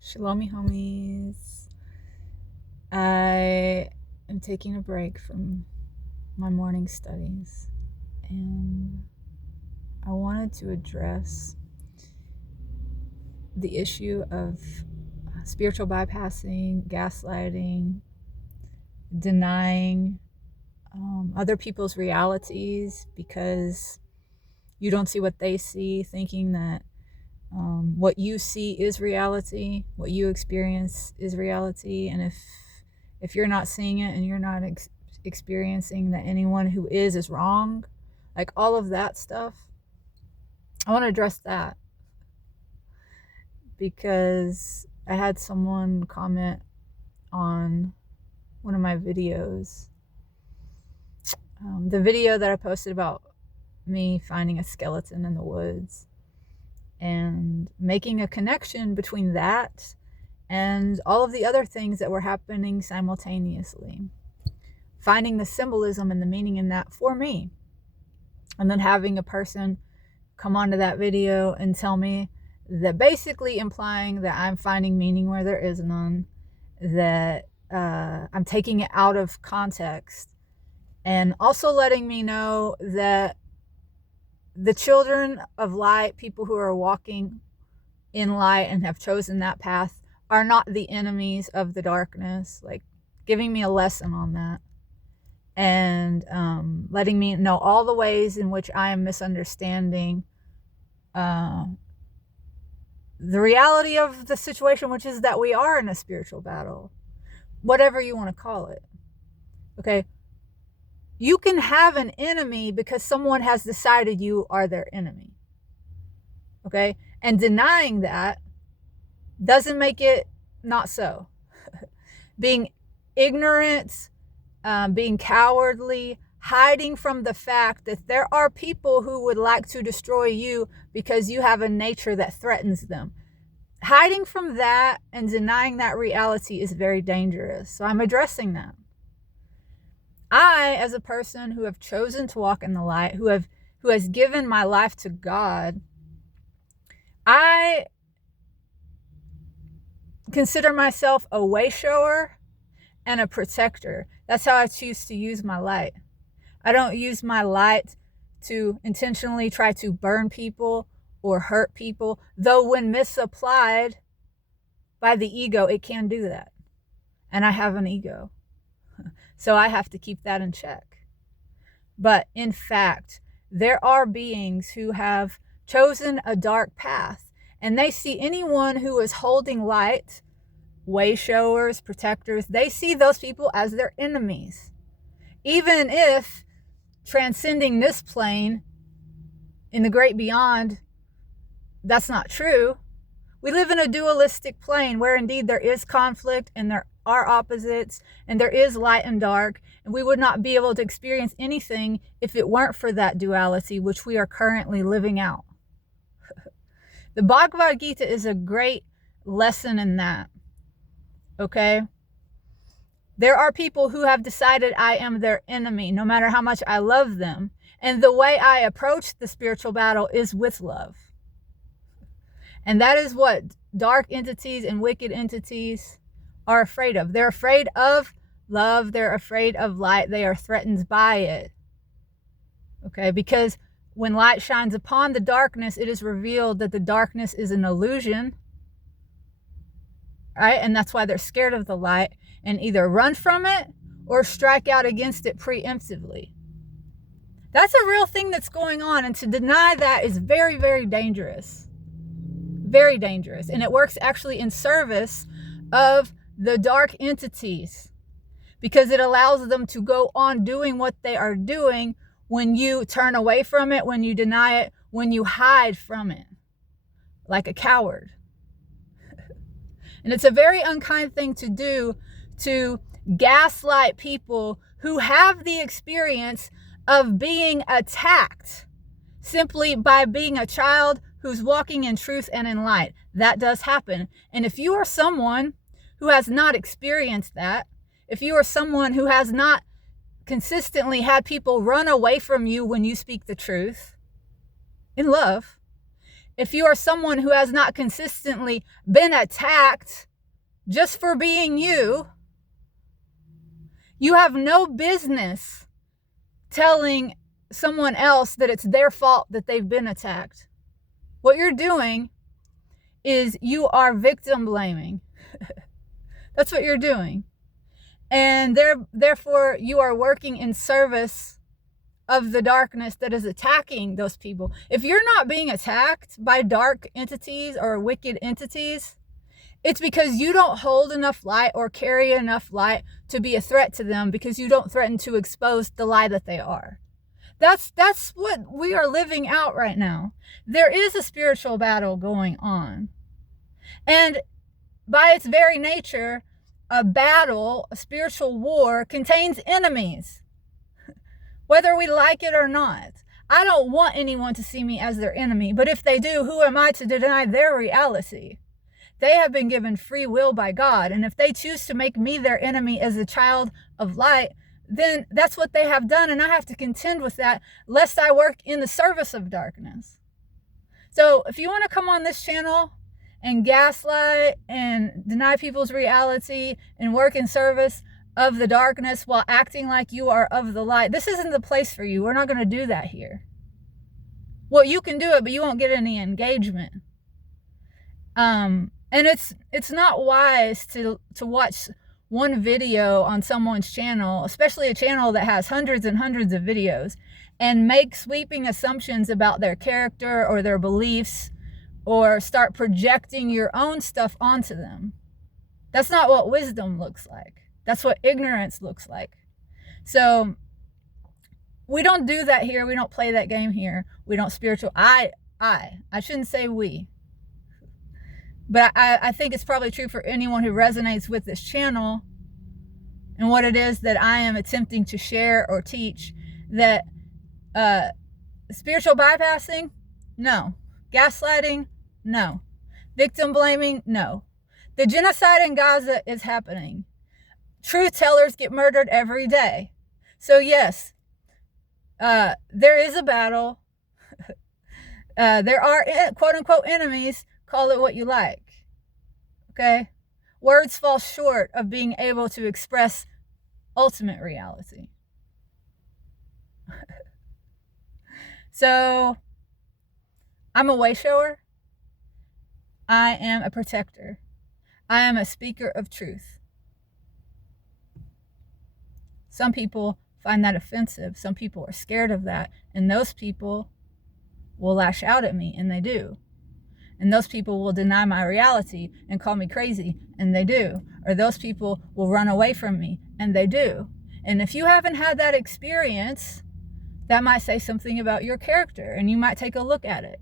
Shalom, homies. I am taking a break from my morning studies, and I wanted to address the issue of spiritual bypassing, gaslighting, denying other people's realities because you don't see what they see, thinking that what you see is reality, what you experience is reality. And if you're not seeing it and you're not experiencing that anyone who is wrong, like all of that stuff, I want to address that because I had someone comment on one of my videos, the video that I posted about me finding a skeleton in the woods, and making a connection between that and all of the other things that were happening simultaneously, finding the symbolism and the meaning in that for me, and then having a person come onto that video and tell me that, basically implying that I'm finding meaning where there is none, that I'm taking it out of context, and also letting me know that the children of light, people who are walking in light and have chosen that path, are not the enemies of the darkness, like giving me a lesson on that, and letting me know all the ways in which I am misunderstanding the reality of the situation, which is that we are in a spiritual battle, whatever you want to call it. Okay, you can have an enemy because someone has decided you are their enemy. Okay, and denying that doesn't make it not so. Being ignorant, being cowardly, hiding from the fact that there are people who would like to destroy you because you have a nature that threatens them. Hiding from that and denying that reality is very dangerous. So I'm addressing that. I, as a person who have chosen to walk in the light, who has given my life to God, I consider myself a way shower and a protector. That's how I choose to use my light. I don't use my light to intentionally try to burn people or hurt people, though when misapplied by the ego, it can do that. And I have an ego, so I have to keep that in check. But in fact, there are beings who have chosen a dark path, and they see anyone who is holding light, way showers, protectors, they see those people as their enemies. Even if transcending this plane in the great beyond, that's not true. We live in a dualistic plane where indeed there is conflict and there are opposites and there is light and dark, and we would not be able to experience anything if it weren't for that duality, which we are currently living out. The Bhagavad Gita is a great lesson in that. Okay? There are people who have decided I am their enemy, no matter how much I love them. And the way I approach the spiritual battle is with love. And that is what dark entities and wicked entities are afraid of. They're afraid of love. They're afraid of light. They are threatened by it. Okay? Because when light shines upon the darkness, it is revealed that the darkness is an illusion. Right? And that's why they're scared of the light and either run from it or strike out against it preemptively. That's a real thing that's going on, and to deny that is very, very dangerous. Very dangerous. And it works actually in service of the dark entities, because it allows them to go on doing what they are doing when you turn away from it, when you deny it, when you hide from it, like a coward. And it's a very unkind thing to do, to gaslight people who have the experience of being attacked simply by being a child who's walking in truth and in light. That does happen. And if you are someone who has not experienced that, if you are someone who has not consistently had people run away from you when you speak the truth in love, if you are someone who has not consistently been attacked just for being you, you have no business telling someone else that it's their fault that they've been attacked. What you're doing is you are victim blaming. That's what you're doing. And therefore, you are working in service of the darkness that is attacking those people. If you're not being attacked by dark entities or wicked entities, it's because you don't hold enough light or carry enough light to be a threat to them, because you don't threaten to expose the lie that they are. That's what we are living out right now. There is a spiritual battle going on. And by its very nature, a battle, a spiritual war, contains enemies, whether we like it or not. I don't want anyone to see me as their enemy, but if they do, who am I to deny their reality? They have been given free will by God, and if they choose to make me their enemy as a child of light, then that's what they have done, and I have to contend with that, lest I work in the service of darkness. So if you want to come on this channel and gaslight and deny people's reality and work in service of the darkness while acting like you are of the light, this isn't the place for you. We're not going to do that here. Well, you can do it, but you won't get any engagement. And it's not wise to watch one video on someone's channel, especially a channel that has hundreds and hundreds of videos, and make sweeping assumptions about their character or their beliefs, or start projecting your own stuff onto them. That's not what wisdom looks like. That's what ignorance looks like. So we don't do that here. We don't play that game here. We don't spiritual. I shouldn't say we. But I think it's probably true for anyone who resonates with this channel and what it is that I am attempting to share or teach, that spiritual bypassing, no. Gaslighting, no. Victim blaming, no. The genocide in Gaza is happening. Truth tellers get murdered every day. So yes, there is a battle. There are quote unquote enemies. Call it what you like. Okay? Words fall short of being able to express ultimate reality. So, I'm a way shower. I am a protector. I am a speaker of truth. Some people find that offensive. Some people are scared of that. And those people will lash out at me, and they do. And those people will deny my reality and call me crazy, and they do. Or those people will run away from me, and they do. And if you haven't had that experience, that might say something about your character, and you might take a look at it.